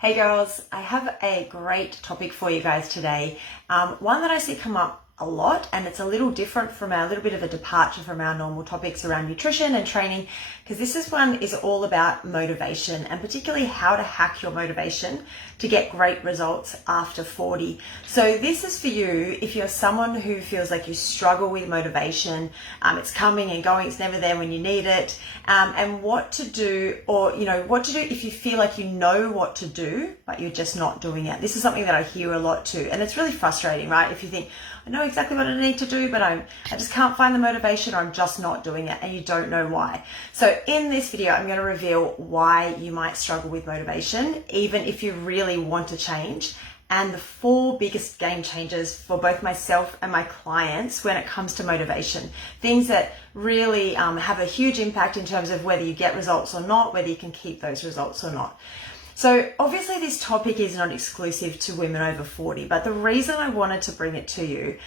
Hey girls, I have a great topic for you guys today. One that I see come up a lot, and it's a little different from a little bit of a departure from our normal topics around nutrition and training, because this one is all about motivation, and particularly how to hack your motivation to get great results after 40. So this is for you if you're someone who feels like you struggle with motivation. It's coming and going, it's never there when you need it, and what to do, or what to do if you feel like you know what to do but you're just not doing it. This is something that I hear a lot too, and it's really frustrating, right? If you think, I know exactly what I need to do, but I just can't find the motivation, or I'm just not doing it, and you don't know why. So in this video, I'm going to reveal why you might struggle with motivation, even if you really want to change, and the 4 biggest game changers for both myself and my clients when it comes to motivation. Things that really have a huge impact in terms of whether you get results or not, whether you can keep those results or not. So obviously this topic is not exclusive to women over 40, but the reason I wanted to bring it to you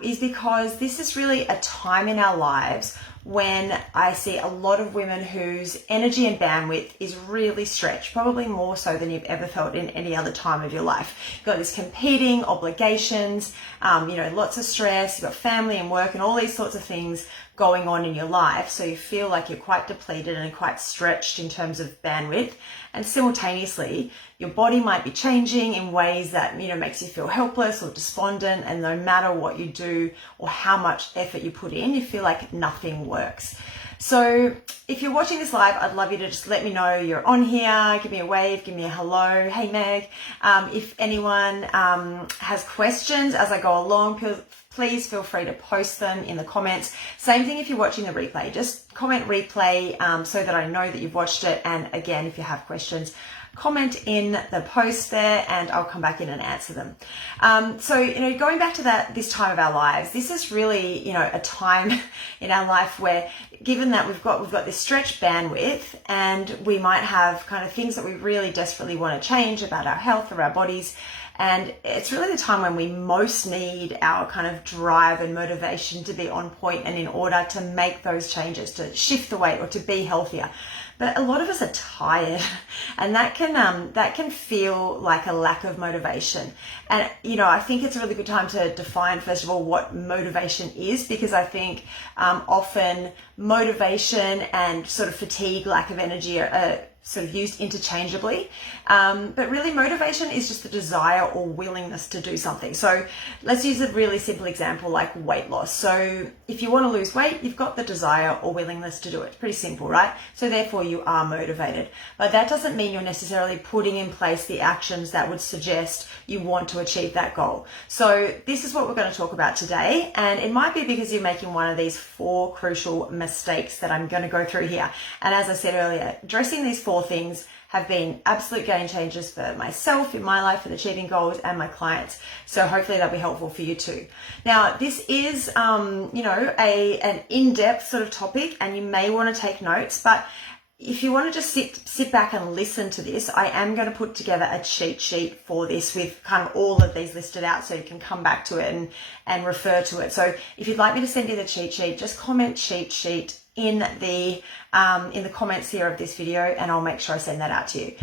is because this is really a time in our lives when I see a lot of women whose energy and bandwidth is really stretched, probably more so than you've ever felt in any other time of your life. You've got this competing obligations, lots of stress, you've got family and work and all these sorts of things going on in your life. So you feel like you're quite depleted and quite stretched in terms of bandwidth. And simultaneously, your body might be changing in ways that, makes you feel helpless or despondent. And no matter what you do or how much effort you put in, you feel like nothing works. So if you're watching this live, I'd love you to just let me know you're on here. Give me a wave, give me a hello. Hey, Meg. If anyone has questions as I go along, please feel free to post them in the comments. Same thing if you're watching the replay. Just comment replay so that I know that you've watched it. And again, if you have questions, comment in the post there and I'll come back in and answer them. Going back to this time of our lives, this is really, a time in our life where, given that we've got this stretched bandwidth and we might have kind of things that we really desperately want to change about our health or our bodies, and it's really the time when we most need our kind of drive and motivation to be on point and in order to make those changes, to shift the weight or to be healthier. But a lot of us are tired, and that can feel like a lack of motivation. And, I think it's a really good time to define, first of all, what motivation is, because I think often motivation and sort of fatigue, lack of energy are sort of used interchangeably. But really motivation is just the desire or willingness to do something. So let's use a really simple example like weight loss. So if you want to lose weight, you've got the desire or willingness to do it. Pretty simple, right? So therefore you are motivated. But that doesn't mean you're necessarily putting in place the actions that would suggest you want to achieve that goal. So this is what we're going to talk about today. And it might be because you're making one of these 4 crucial mistakes that I'm going to go through here. And as I said earlier, addressing these 4 things have been absolute game changers for myself in my life and achieving goals and my clients. So hopefully that'll be helpful for you too. Now, this is, an in-depth sort of topic, and you may want to take notes, but if you want to just sit back and listen to this, I am going to put together a cheat sheet for this with kind of all of these listed out so you can come back to it and refer to it. So if you'd like me to send you the cheat sheet, just comment cheat sheet in the comments here of this video, and I'll make sure I send that out to you.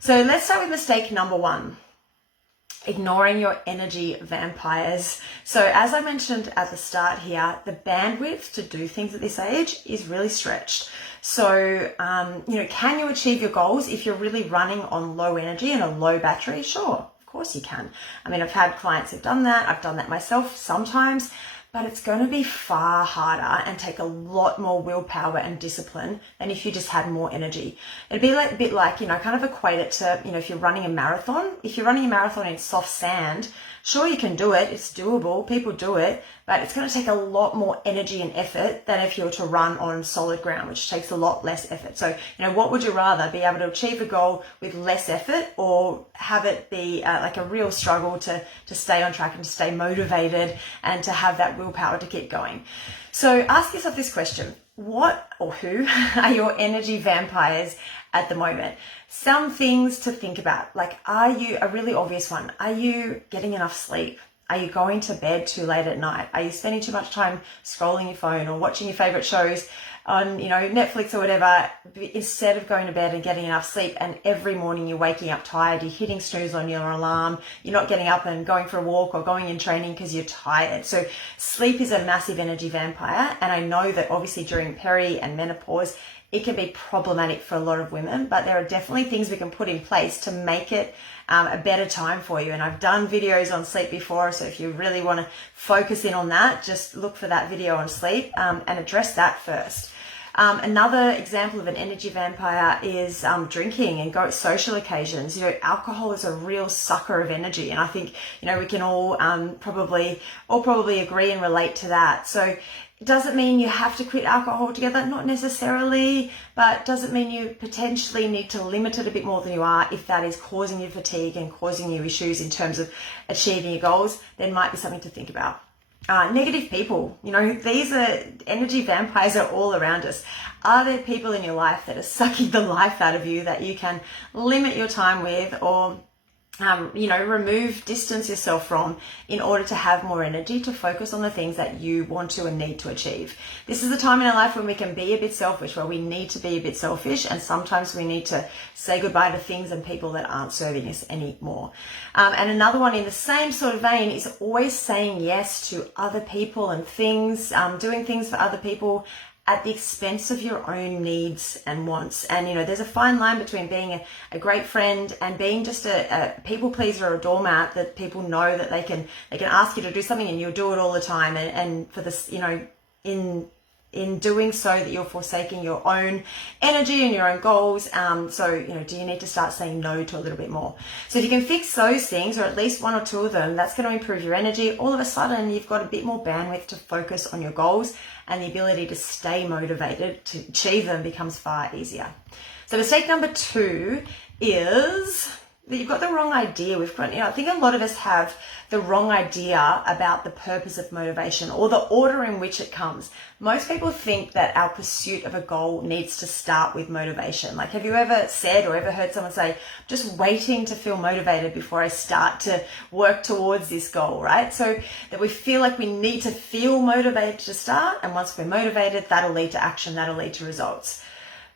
So let's start with mistake number 1. Ignoring your energy vampires. So as I mentioned at the start here, the bandwidth to do things at this age is really stretched. So, can you achieve your goals if you're really running on low energy and a low battery? Sure, of course you can. I mean, I've had clients who've done that. I've done that myself sometimes. But it's going to be far harder and take a lot more willpower and discipline than if you just had more energy. It'd be a bit like, kind of equate it to, if you're running a marathon. If you're running a marathon in soft sand, sure, you can do it. It's doable. People do it. But it's going to take a lot more energy and effort than if you were to run on solid ground, which takes a lot less effort. So, what would you rather, be able to achieve a goal with less effort, or have it be like a real struggle to stay on track and to stay motivated and to have that willpower to keep going? So ask yourself this question: what or who are your energy vampires at the moment? Some things to think about, like, are you, a really obvious one, are you getting enough sleep? Are you going to bed too late at night? Are you spending too much time scrolling your phone or watching your favorite shows on, Netflix or whatever, instead of going to bed and getting enough sleep? And every morning you're waking up tired, you're hitting snooze on your alarm, you're not getting up and going for a walk or going in training because you're tired. So sleep is a massive energy vampire. And I know that obviously during peri and menopause, it can be problematic for a lot of women, but there are definitely things we can put in place to make it a better time for you. And I've done videos on sleep before, so if you really want to focus in on that, just look for that video on sleep and address that first. Another example of an energy vampire is drinking and social occasions. Alcohol is a real sucker of energy, and I think we can all probably agree and relate to that. So it doesn't mean you have to quit alcohol altogether, not necessarily, but doesn't mean you potentially need to limit it a bit more than you are. If that is causing you fatigue and causing you issues in terms of achieving your goals, then might be something to think about. Negative people, these are energy vampires are all around us. Are there people in your life that are sucking the life out of you that you can limit your time with, or distance yourself from, in order to have more energy to focus on the things that you want to and need to achieve? This is a time in our life when we can be a bit selfish, where we need to be a bit selfish, and sometimes we need to say goodbye to things and people that aren't serving us anymore. And another one in the same sort of vein is always saying yes to other people and things, doing things for other people at the expense of your own needs and wants. And there's a fine line between being a great friend and being just a people pleaser or a doormat, that people know that they can ask you to do something and you'll do it all the time, and for this, in doing so, that you're forsaking your own energy and your own goals. Do you need to start saying no to a little bit more? So if you can fix those things, or at least one or two of them, that's going to improve your energy. All of a sudden, you've got a bit more bandwidth to focus on your goals, and the ability to stay motivated to achieve them becomes far easier. So mistake number 2 is that you've got the wrong idea. I think a lot of us have the wrong idea about the purpose of motivation, or the order in which it comes. Most people think that our pursuit of a goal needs to start with motivation. Like, have you ever said or ever heard someone say, just waiting to feel motivated before I start to work towards this goal, right? So that we feel like we need to feel motivated to start, and once we're motivated, that'll lead to action, that'll lead to results.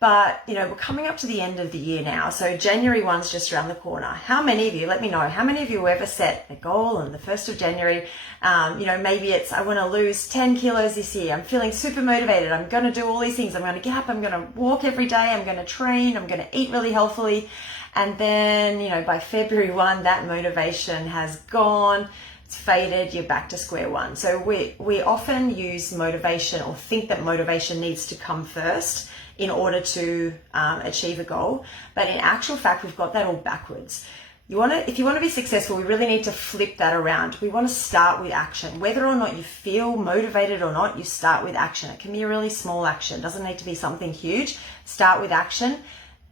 But, we're coming up to the end of the year now. So January 1's just around the corner. How many of you, let me know, how many of you ever set a goal on the 1st of January? Maybe it's, I want to lose 10 kilos this year. I'm feeling super motivated. I'm going to do all these things. I'm going to get up. I'm going to walk every day. I'm going to train. I'm going to eat really healthily. And then, by February 1, that motivation has gone. It's faded, you're back to square one. So we often use motivation, or think that motivation needs to come first in order to achieve a goal. But in actual fact, we've got that all backwards. If you want to be successful, we really need to flip that around. We want to start with action. Whether or not you feel motivated or not, you start with action. It can be a really small action. It doesn't need to be something huge. Start with action.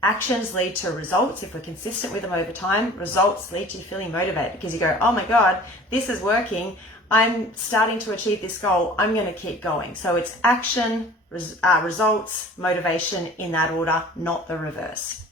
Actions lead to results. If we're consistent with them over time, results lead to you feeling motivated, because you go, oh my God, this is working. I'm starting to achieve this goal. I'm going to keep going. So it's action, results, motivation, in that order, not the reverse.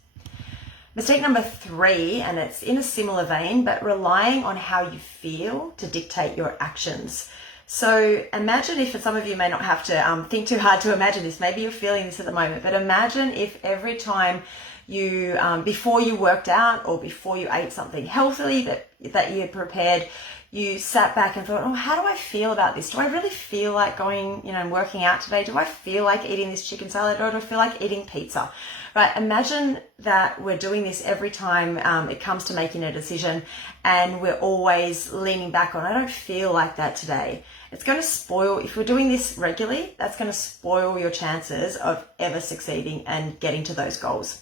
Mistake number 3, and it's in a similar vein, but relying on how you feel to dictate your actions. So imagine if, some of you may not have to think too hard to imagine this, maybe you're feeling this at the moment, but imagine if every time you, before you worked out or before you ate something healthily that you had prepared, you sat back and thought, oh, how do I feel about this? Do I really feel like going, and working out today? Do I feel like eating this chicken salad, or do I feel like eating pizza? Right? Imagine that we're doing this every time it comes to making a decision, and we're always leaning back on, I don't feel like that today. It's going to spoil, if we're doing this regularly, that's going to spoil your chances of ever succeeding and getting to those goals.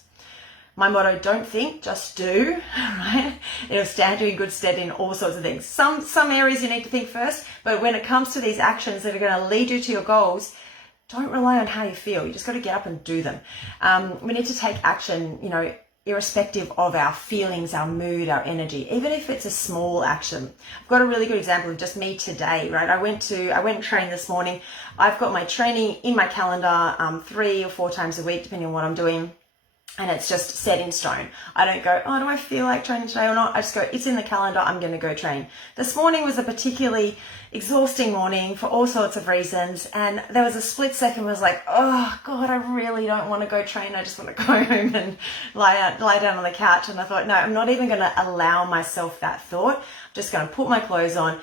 My motto, don't think, just do, right? It'll stand you in good stead in all sorts of things. Some areas you need to think first, but when it comes to these actions that are going to lead you to your goals, don't rely on how you feel. You just got to get up and do them. We need to take action, irrespective of our feelings, our mood, our energy, even if it's a small action. I've got a really good example of just me today, right? I went and trained this morning. I've got my training in my calendar 3 or 4 times a week, depending on what I'm doing. and it's just set in stone. I don't go, oh, do I feel like training today or not? I just go, it's in the calendar, I'm going to go train. This morning was a particularly exhausting morning for all sorts of reasons, and there was a split second where I was like, oh God, I really don't want to go train. I just want to go home and lie down on the couch. And I thought, no, I'm not even going to allow myself that thought. I'm just going to put my clothes on,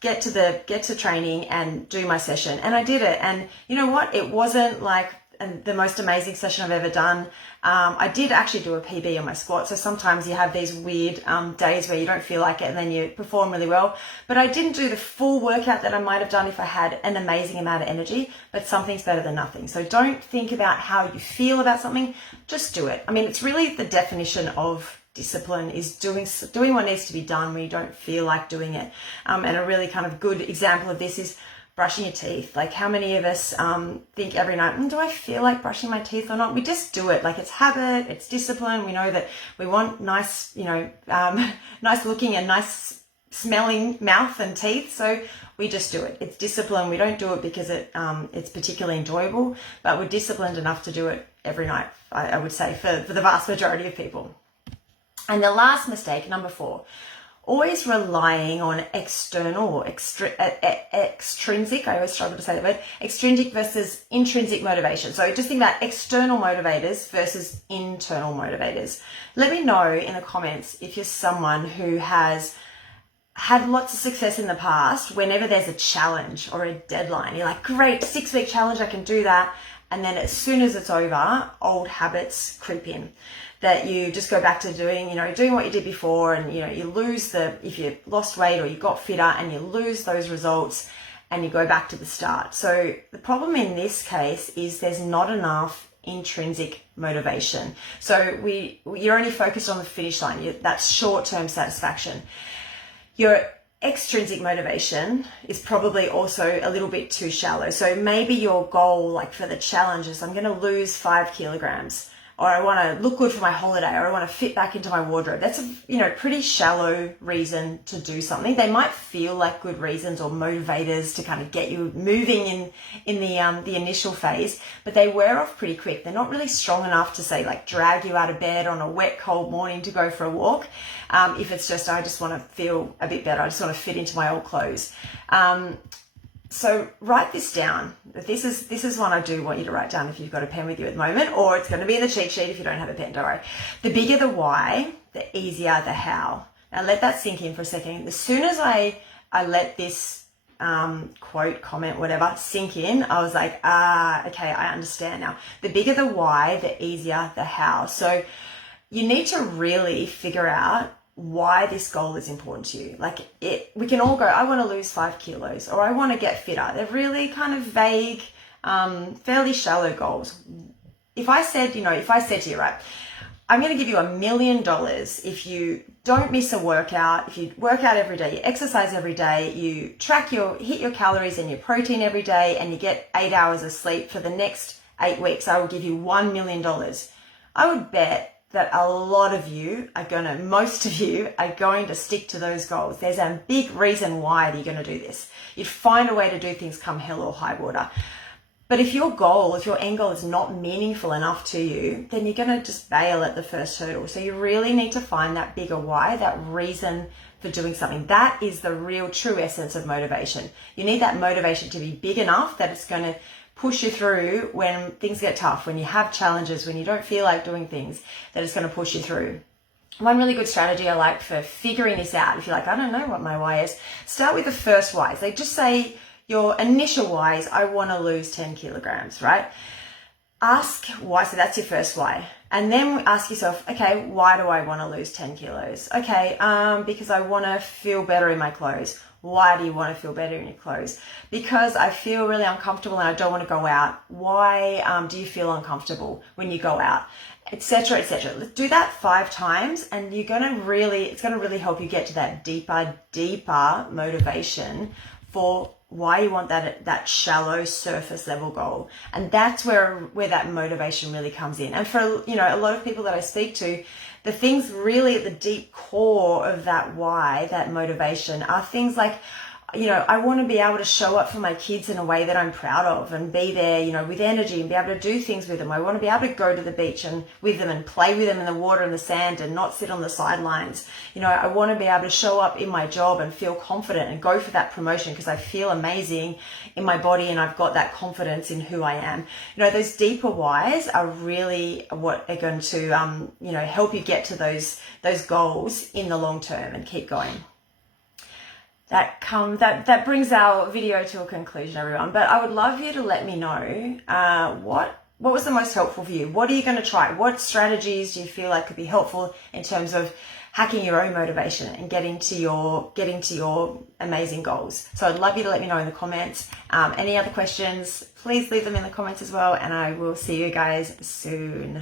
get to training and do my session. And I did it. And you know what? It wasn't like the most amazing session I've ever done. I did actually do a PB on my squat. So sometimes you have these weird days where you don't feel like it and then you perform really well. But I didn't do the full workout that I might have done if I had an amazing amount of energy, but something's better than nothing. So don't think about how you feel about something, just do it. I mean, it's really the definition of discipline is doing what needs to be done when you don't feel like doing it. And a really kind of good example of this is brushing your teeth. Like, how many of us think every night, do I feel like brushing my teeth or not? We just do it. Like, it's habit, it's discipline. We know that we want nice, nice looking and nice smelling mouth and teeth. So we just do it. It's discipline. We don't do it because it's particularly enjoyable, but we're disciplined enough to do it every night, I would say, for the vast majority of people. And the last mistake, number 4, always relying on external or extrinsic, I always struggle to say that word, extrinsic versus intrinsic motivation. So just think about external motivators versus internal motivators. Let me know in the comments if you're someone who has had lots of success in the past. Whenever there's a challenge or a deadline, you're like, great, 6-week challenge, I can do that. And then as soon as it's over, old habits creep in. That you just go back to doing what you did before, and you lose if you lost weight or you got fitter and you lose those results and you go back to the start. So the problem in this case is there's not enough intrinsic motivation. So you're only focused on the finish line. That's short-term satisfaction. Your extrinsic motivation is probably also a little bit too shallow. So maybe your goal, like for the challenge, is I'm going to lose 5 kilograms. Or I want to look good for my holiday, or I want to fit back into my wardrobe. That's a pretty shallow reason to do something. They might feel like good reasons or motivators to kind of get you moving in the initial phase, but they wear off pretty quick. They're not really strong enough to say like drag you out of bed on a wet, cold morning to go for a walk. If it's just, I just want to feel a bit better. I just want to fit into my old clothes. So write this down. This is one I do want you to write down if you've got a pen with you at the moment, or it's going to be in the cheat sheet if you don't have a pen, don't worry. The bigger the why, the easier the how. Now let that sink in for a second. As soon as I let this quote, comment, whatever, sink in, I was like, okay, I understand now. The bigger the why, the easier the how. So you need to really figure out why this goal is important to you. Like we can all go, I want to lose 5 kilos, or I want to get fitter. They're really kind of vague, fairly shallow goals. If I said to you, right, I'm going to give you $1 million if you don't miss a workout, if you work out every day, you exercise every day, you hit your calories and your protein every day, and you get 8 hours of sleep for the next 8 weeks, I will give you $1 million. I would bet that most of you are going to stick to those goals. There's a big reason why you're going to do this. You'd find a way to do things come hell or high water. But if your end goal is not meaningful enough to you, then you're going to just bail at the first hurdle. So you really need to find that bigger why, that reason for doing something. That is the real true essence of motivation. You need that motivation to be big enough that it's going to push you through when things get tough, when you have challenges, when you don't feel like doing things, that it's going to push you through. One really good strategy I like for figuring this out, if you're like, I don't know what my why is, start with the first whys. Like just say your initial why is, I want to lose 10 kilograms, right? Ask why, so that's your first why. And then ask yourself, okay, why do I want to lose 10 kilos? Okay, because I want to feel better in my clothes. Why do you want to feel better in your clothes? Because I feel really uncomfortable and I don't want to go out. Why do you feel uncomfortable when you go out? Etc., etc. Let's do that 5 times, and it's going to really help you get to that deeper motivation for why you want that shallow surface level goal. And that's where that motivation really comes in. And for a lot of people that I speak to, the things really at the deep core of that why, that motivation, are things like, you know, I want to be able to show up for my kids in a way that I'm proud of and be there, you know, with energy and be able to do things with them. I want to be able to go to the beach and with them and play with them in the water and the sand and not sit on the sidelines. You know, I want to be able to show up in my job and feel confident and go for that promotion because I feel amazing in my body and I've got that confidence in who I am. You know, those deeper whys are really what are going to, you know, help you get to those goals in the long term and keep going. That brings our video to a conclusion, everyone. But I would love you to let me know what was the most helpful for you. What are you going to try? What strategies do you feel like could be helpful in terms of hacking your own motivation and getting to your amazing goals? So I'd love you to let me know in the comments. Any other questions, please leave them in the comments as well, and I will see you guys soon.